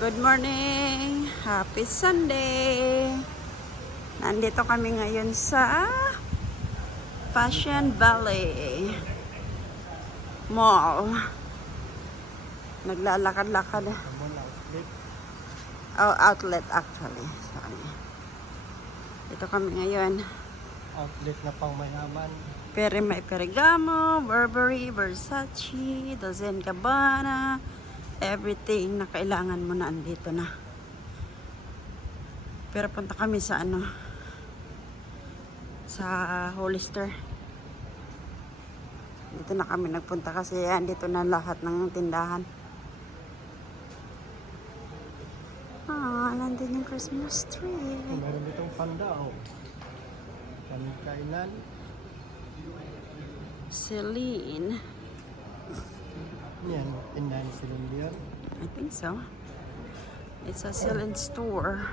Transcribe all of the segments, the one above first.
Good morning! Happy Sunday! Nandito kami ngayon sa Fashion Valley Mall. Naglalakad-lakad. Oh, outlet actually. Sorry. Dito kami ngayon. Outlet na pang mayaman. Pero may Ferragamo, Burberry, Versace, Dolce & Gabbana. Everything na kailangan mo na andito na. Pero punta kami sa sa Hollister. Dito na kami nagpunta kasi andito na lahat ng tindahan. Nandun yung Christmas tree. Meron ditong panda, oh. Kami kainan. Celine. Yan, tindahan ni Celine Dion. I think so. It's a Celine store.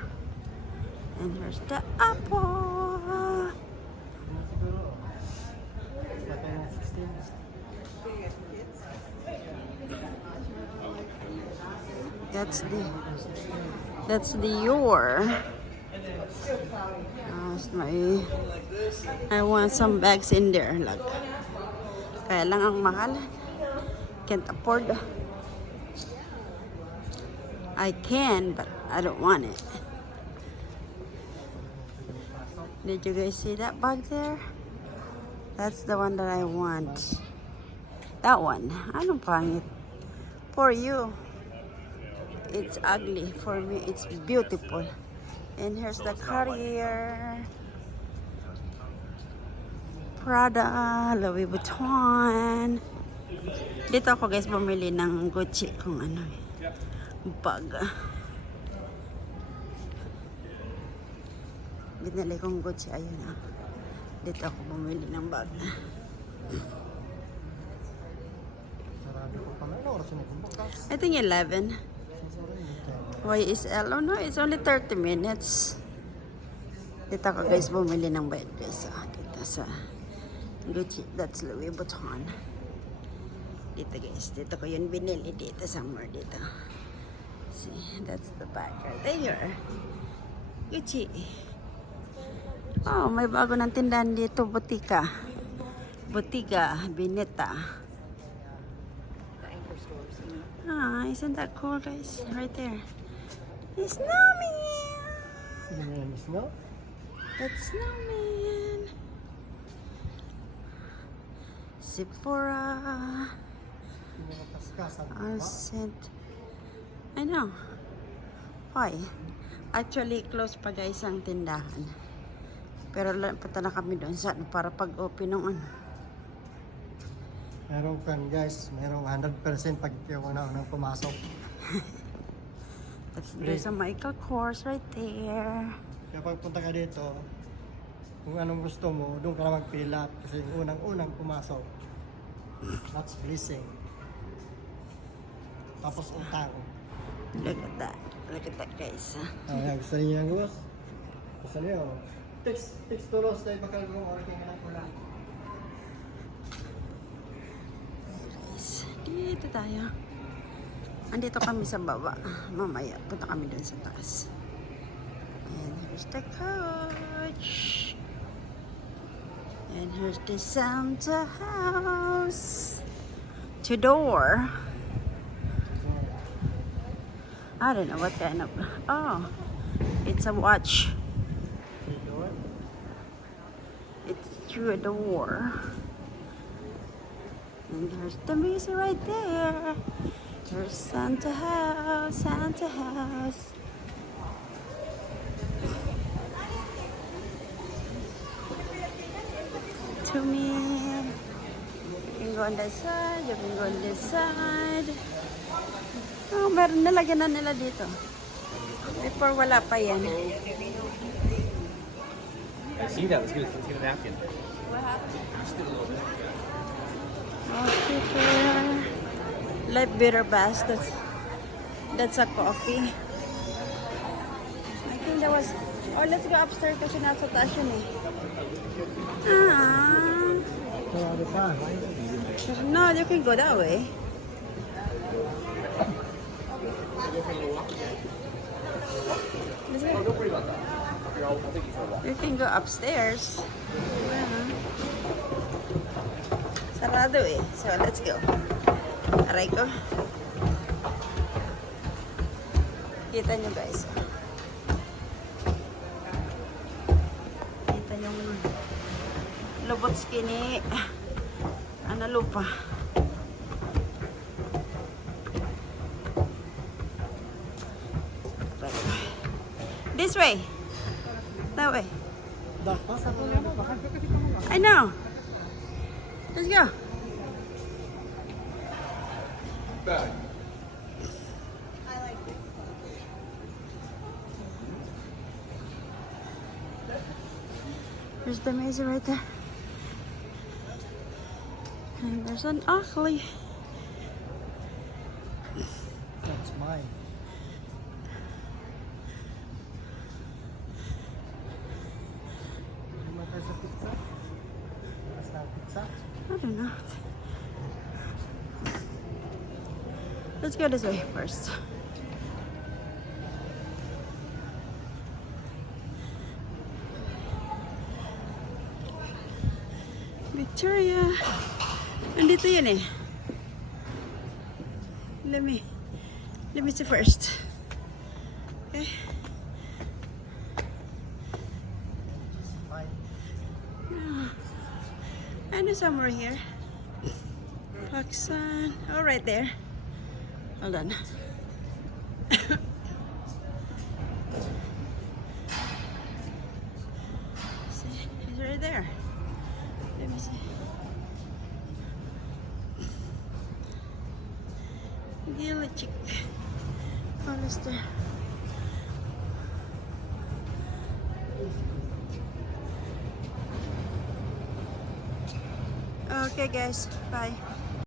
And here's the apple. Ano siguro? Sa 2016. That's the your. I want some bags in there. Like, kaya lang ang mahal. Can't afford. I can, but I don't want it. Did you guys see that bag there? That's the one that I want. That one. Anong pangit? For you, it's ugly. For me, it's beautiful. And here's the Cartier, Prada, Louis Vuitton. Dito ako guys bumili ng Gucci kung bag. Binili kong Gucci, ayun Dito ako bumili ng bag. Sarado ko pala. Ano oras na bukas? I think 11. Why is L? Oh no, it's only 30 minutes. Dito ako guys bumili ng bag guys. Dito sa Gucci. That's Louis Vuitton. Dito guys, dito ko yun binili dito somewhere dito. See, that's the bag right there. Gucci. Oh, may bago ng tindahan dito, Botica. Botica, Bineta. Isn't that cool guys? Right there. It's snowman. Sino yan? Snow? That's snowman. Sephora. Scent. I know. Why? Actually, close pa guys ang tindahan. Pero punta na kami doon sa para pag-open ng Meron kan guys, merong 100% pag yung unang pumasok. There's a Michael Kors right there. Kaya pag punta ka dito, kung anong gusto mo, doon ka na mag-fill up. Kasi yung unang pumasok, that's blessing. Tapos utang. Look at that. Look at that guys. Gusto niyo yung boss? Gusto niyo? Text to Ross tayo bakal kung okay nga lang pula. Guys, dito tayo. Andito kami sa baba. Mamaya, punta kami dun sa taas. And here's the couch. And here's the Santa house. Tudor. I don't know what kind of... Oh, it's a watch. It's Tudor. And there's the music right there. There's Santa house, Santa house. To me, you can go on that side, you can go on this side. Oh, meron nalagyan na nila dito. Before wala pa yan. I see that. Let's get a napkin. What happened? Oh, super. Light bitter bass. That's a coffee. I think that was... Oh, let's go upstairs kasi nasa taas yun eh. Sarado pa. No, you can go that way. We can go upstairs. Sarado eh. So, let's go. Aray ko. Kita nyo guys. Kita nyo lubot skinny. Ano lupa. This way. That way. I know. Let's go. There's the maze right there. And there's an ugly. That's mine. Lima tayo sa pizza? Basta pizza? I don't know. Let's go this way first. Victoria. Nandito yun eh. Let me see first. Okay. Mine. I know somewhere here. Pakistan. Oh, right there. Hold on. See, he's right there. Let me see. Gila chick. Hollister. Okay guys, bye.